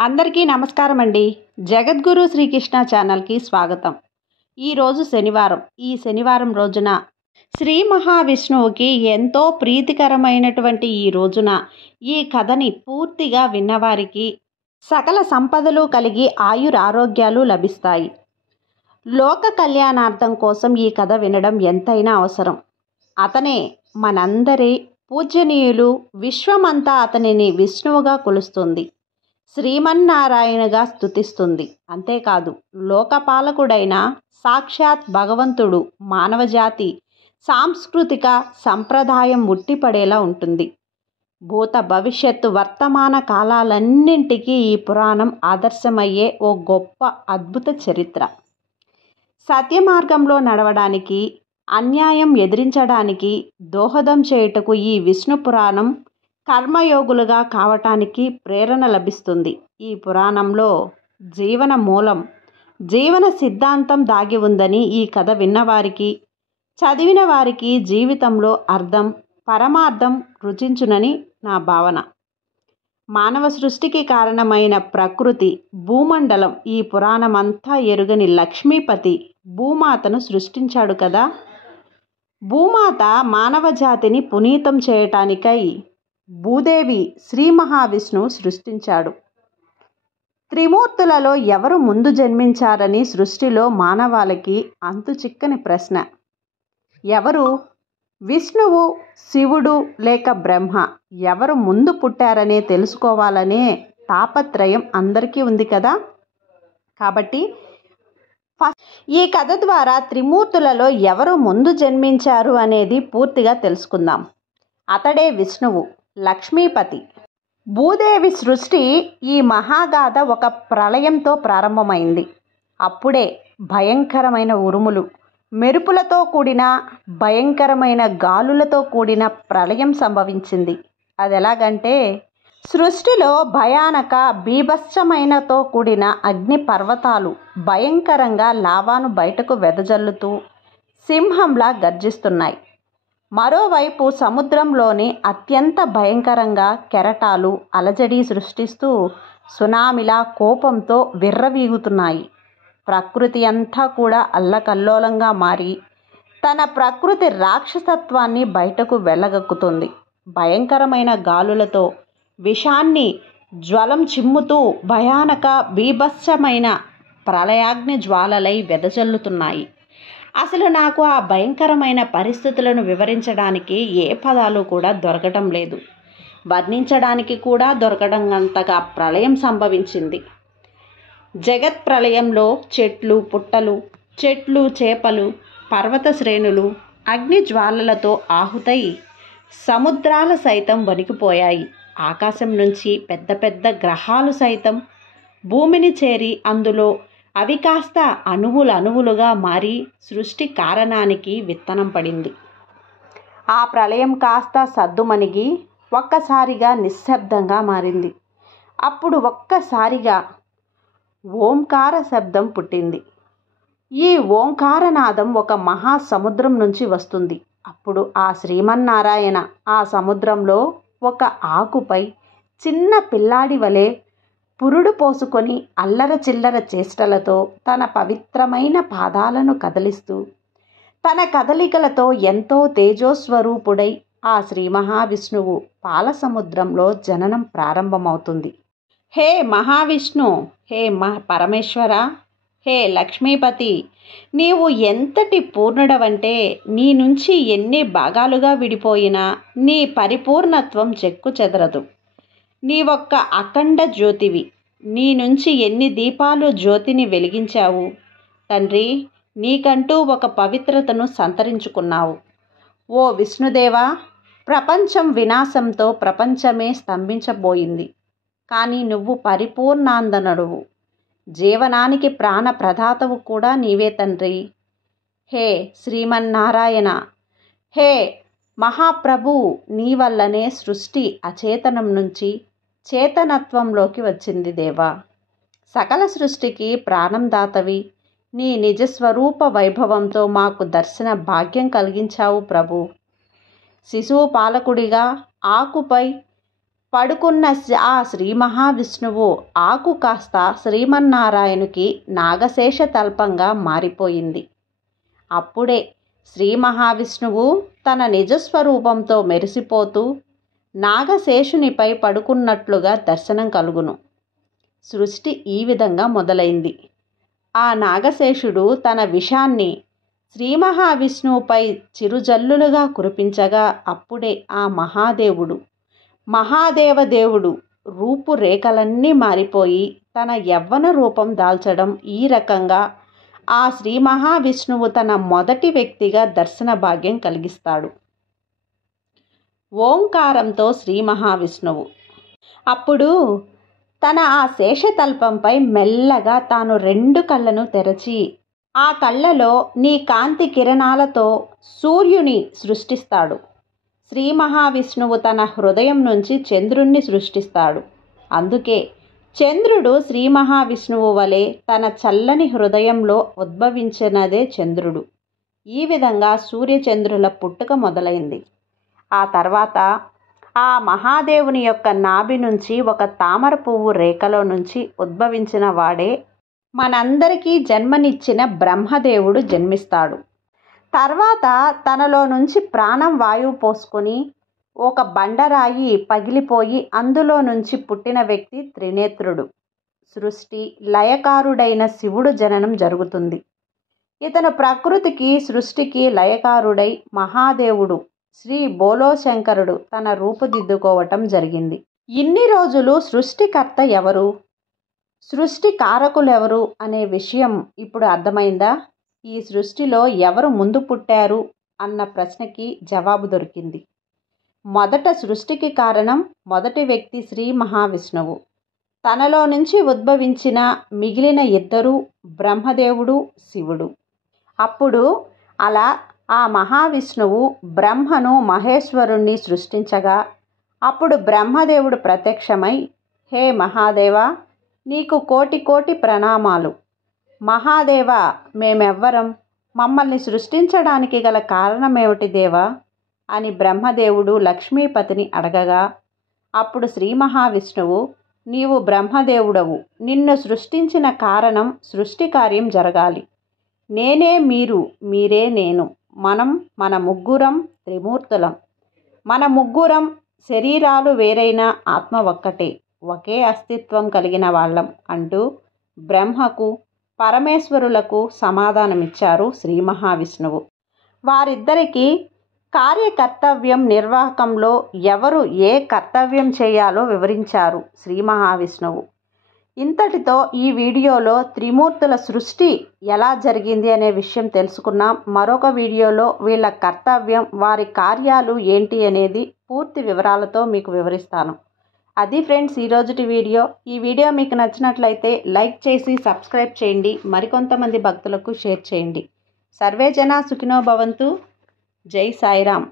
అందరికీ నమస్కారం అండి. జగద్గురు శ్రీకృష్ణ ఛానల్కి స్వాగతం. ఈరోజు శనివారం. ఈ శనివారం రోజున శ్రీ మహావిష్ణువుకి ఎంతో ప్రీతికరమైనటువంటి ఈ రోజున ఈ కథని పూర్తిగా విన్నవారికి సకల సంపదలు కలిగి ఆయురారోగ్యాలు లభిస్తాయి. లోక కళ్యాణార్థం కోసం ఈ కథ వినడం ఎంతైనా అవసరం. అతనే మనందరి పూజ్యనీయులు. విశ్వమంతా అతనిని విష్ణువుగా కొలుస్తుంది, శ్రీమన్నారాయణగా స్తుతిస్తుంది. అంతేకాదు, లోకపాలకుడైన సాక్షాత్ భగవంతుడు మానవజాతి సాంస్కృతిక సంప్రదాయం ఉట్టిపడేలా ఉంటుంది. భూత భవిష్యత్తు వర్తమాన కాలాలన్నింటికీ ఈ పురాణం ఆదర్శమయ్యే ఓ గొప్ప అద్భుత చరిత్ర. సత్యమార్గంలో నడవడానికి, అన్యాయం ఎదిరించడానికి దోహదం చేయుటకు ఈ విష్ణు పురాణం కర్మయోగులుగా కావటానికి ప్రేరణ లభిస్తుంది. ఈ పురాణంలో జీవన మూలం, జీవన సిద్ధాంతం దాగి ఉందని ఈ కథ విన్నవారికి, చదివిన వారికి జీవితంలో అర్థం, పరమార్థం రుచించునని నా భావన. మానవ సృష్టికి కారణమైన ప్రకృతి, భూమండలం, ఈ పురాణమంతా ఎరుగని లక్ష్మీపతి భూమాతను సృష్టించాడు కదా. భూమాత మానవ జాతిని పునీతం చేయటానికై భూదేవి శ్రీ మహావిష్ణువు సృష్టించాడు. త్రిమూర్తులలో ఎవరు ముందు జన్మించారని సృష్టిలో మానవాళికి అంతుచిక్కని ప్రశ్న. ఎవరు? విష్ణువు, శివుడు లేక బ్రహ్మ? ఎవరు ముందు పుట్టారనే తెలుసుకోవాలనే తాపత్రయం అందరికీ ఉంది కదా. కాబట్టి ఈ కథ ద్వారా త్రిమూర్తులలో ఎవరు ముందు జన్మించారు అనేది పూర్తిగా తెలుసుకుందాం. అతడే విష్ణువు, లక్ష్మీపతి. భూదేవి సృష్టి, ఈ మహాగాథ ఒక ప్రళయంతో ప్రారంభమైంది. అప్పుడే భయంకరమైన ఉరుములు, మెరుపులతో కూడిన భయంకరమైన గాలులతో కూడిన ప్రళయం సంభవించింది. అది ఎలాగంటే, సృష్టిలో భయానక బీభత్సమైనతో కూడిన అగ్ని పర్వతాలు భయంకరంగా లావాను బయటకు వెదజల్లుతూ సింహంలా గర్జిస్తున్నాయి. మరోవైపు సముద్రంలోని అత్యంత భయంకరంగా కెరటాలు అలజడి సృష్టిస్తూ సునామిలా కోపంతో విర్రవీగుతున్నాయి. ప్రకృతి అంతా కూడా అల్లకల్లోలంగా మారి తన ప్రకృతి రాక్షసత్వాన్ని బయటకు వెళ్ళగక్కుతుంది. భయంకరమైన గాలులతో విషాన్ని జ్వలం చిమ్ముతూ భయానక బీభత్సమైన ప్రళయాగ్ని జ్వాలలై వెదజల్లుతున్నాయి. అసలు నాకు ఆ భయంకరమైన పరిస్థితులను వివరించడానికి ఏ పదాలు కూడా దొరకటం లేదు. వర్ణించడానికి కూడా దొరకడంతగా ప్రళయం సంభవించింది. జగత్ ప్రళయంలో చెట్లు పుట్టలు, చెట్లు చేపలు, పర్వత శ్రేణులు అగ్ని జ్వాలలతో ఆహుతై సముద్రాల సైతం వణికిపోయాయి. ఆకాశం నుంచి పెద్ద పెద్ద గ్రహాలు సైతం భూమిని చేరి అందులో అవి కాస్త అణువులుగా మారి సృష్టి కారణానికి విత్తనం పడింది. ఆ ప్రళయం కాస్త సద్దుమణిగి ఒక్కసారిగా నిశ్శబ్దంగా మారింది. అప్పుడు ఒక్కసారిగా ఓంకార శబ్దం పుట్టింది. ఈ ఓంకారనాదం ఒక మహాసముద్రం నుంచి వస్తుంది. అప్పుడు ఆ శ్రీమన్నారాయణ ఆ సముద్రంలో ఒక ఆకుపై చిన్న పిల్లాడి వలె పురుడు పోసుకొని అల్లర చిల్లర చేష్టలతో తన పవిత్రమైన పాదాలను కదిలిస్తూ, తన కదలికలతో ఎంతో తేజోస్వరూపుడై ఆ శ్రీ మహావిష్ణువు పాలసముద్రంలో జననం ప్రారంభమవుతుంది. హే మహావిష్ణు, హే పరమేశ్వర, హే లక్ష్మీపతి, నీవు ఎంతటి పూర్ణుడవంటే నీ నుంచి ఎన్ని భాగాలుగా విడిపోయినా నీ పరిపూర్ణత్వం చెక్కు చెదరదు. నీవొక్క అఖండ జ్యోతివి. నీ నుంచి ఎన్ని దీపాలు జ్యోతిని వెలిగించావు తండ్రి. నీకంటూ ఒక పవిత్రతను సంతరించుకున్నావు. ఓ విష్ణుదేవా, ప్రపంచం వినాశంతో ప్రపంచమే స్తంభించబోయింది. కానీ నువ్వు పరిపూర్ణానందనుడువు. జీవనానికి ప్రాణ ప్రదాతవు కూడా నీవే తండ్రి. హే శ్రీమన్నారాయణ, హే మహాప్రభు, నీ వల్లనే సృష్టి అచేతనం నుంచి చేతనత్వంలోకి వచ్చింది దేవా. సకల సృష్టికి ప్రాణం దాతవి. నీ నిజస్వరూప వైభవంతో మాకు దర్శన భాగ్యం కలిగించావు ప్రభు. శిశువు పాలకుడిగా ఆకుపై పడుకున్న ఆ శ్రీ మహావిష్ణువు ఆకు కాస్త శ్రీమన్నారాయణుకి నాగశేష తల్పంగా మారిపోయింది. అప్పుడే శ్రీ మహావిష్ణువు తన నిజస్వరూపంతో మెరిసిపోతూ నాగశేషునిపై పడుకున్నట్లుగా దర్శనం కలుగును. సృష్టి ఈ విధంగా మొదలైంది. ఆ నాగశేషుడు తన విషాన్ని శ్రీ మహావిష్ణువుపై చిరుజల్లులుగా కురిపించగా అప్పుడే ఆ మహాదేవదేవుడు రూపురేఖలన్నీ మారిపోయి తన యవ్వన రూపం దాల్చడం. ఈ రకంగా ఆ శ్రీ మహావిష్ణువు తన మొదటి వ్యక్తిగా దర్శన భాగ్యం కలిగిస్తాడు. ఓంకారంతో శ్రీ మహావిష్ణువు అప్పుడు తన ఆ శేషతల్పంపై మెల్లగా తాను 2 కళ్ళను తెరచి ఆ కళ్ళలో నీ కాంతి కిరణాలతో సూర్యుని సృష్టిస్తాడు. శ్రీ మహావిష్ణువు తన హృదయం నుంచి చంద్రుణ్ణి సృష్టిస్తాడు. అందుకే చంద్రుడు శ్రీ మహావిష్ణువు వలె తన చల్లని హృదయంలో ఉద్భవించినదే చంద్రుడు. ఈ విధంగా సూర్యచంద్రుల పుట్టుక మొదలైంది. ఆ తర్వాత ఆ మహాదేవుని యొక్క నాభి నుంచి ఒక తామర పువ్వు రేఖలో నుంచి ఉద్భవించిన వాడే మనందరికీ జన్మనిచ్చిన బ్రహ్మదేవుడు జన్మిస్తాడు. తర్వాత తనలో నుంచి ప్రాణం వాయువు పోసుకొని ఒక బండరాయి పగిలిపోయి అందులో నుంచి పుట్టిన వ్యక్తి త్రినేత్రుడు. సృష్టి లయకారుడైన శివుడు జననం జరుగుతుంది. ఇతను ప్రకృతికి సృష్టికి లయకారుడై మహాదేవుడు శ్రీ బోలోశంకరుడు తన రూపుదిద్దుకోవటం జరిగింది. ఇన్ని రోజులు సృష్టికర్త ఎవరు, సృష్టి కారకులెవరు అనే విషయం ఇప్పుడు అర్థమైందా? ఈ సృష్టిలో ఎవరు ముందు పుట్టారు అన్న ప్రశ్నకి జవాబు దొరికింది. మొదట సృష్టికి కారణం మొదటి వ్యక్తి శ్రీ మహావిష్ణువు. తనలో నుంచి ఉద్భవించిన మిగిలిన 2 బ్రహ్మదేవుడు, శివుడు. అప్పుడు అలా ఆ మహావిష్ణువు బ్రహ్మను మహేశ్వరుణ్ణి సృష్టించగా అప్పుడు బ్రహ్మదేవుడు ప్రత్యక్షమై, హే మహాదేవా, నీకు కోటి ప్రణామాలు. మహాదేవ, మేమెవ్వరం? మమ్మల్ని సృష్టించడానికి గల కారణమేమిటి దేవా అని బ్రహ్మదేవుడు లక్ష్మీపతిని అడగగా అప్పుడు శ్రీ మహావిష్ణువు, నీవు బ్రహ్మదేవుడవు. నిన్ను సృష్టించిన కారణం సృష్టి కార్యం జరగాలి. నేనే మీరు, మీరే నేను. మన ముగ్గురం త్రిమూర్తులం. మన ముగ్గురం శరీరాలు వేరైన ఆత్మ ఒక్కటే, ఒకే అస్తిత్వం కలిగిన వాళ్ళం అంటూ బ్రహ్మకు పరమేశ్వరులకు సమాధానమిచ్చారు శ్రీ మహావిష్ణువు. వారిద్దరికీ కార్యకర్తవ్యం నిర్వాహకంలో ఎవరు ఏ కర్తవ్యం చేయాలో వివరించారు శ్రీ మహావిష్ణువు. ఇంతటితో ఈ వీడియోలో త్రిమూర్తుల సృష్టి ఎలా జరిగింది అనే విషయం తెలుసుకున్నాం. మరొక వీడియోలో వీళ్ళ కర్తవ్యం, వారి కార్యాలు ఏంటి అనేది పూర్తి వివరాలతో మీకు వివరిస్తాను. అది ఫ్రెండ్స్ ఈరోజుటి వీడియో. ఈ వీడియో మీకు నచ్చినట్లయితే లైక్ చేసి సబ్స్క్రైబ్ చేయండి. మరికొంతమంది భక్తులకు షేర్ చేయండి. సర్వే జన సుఖినో భవంతు. జై సాయిరామ్.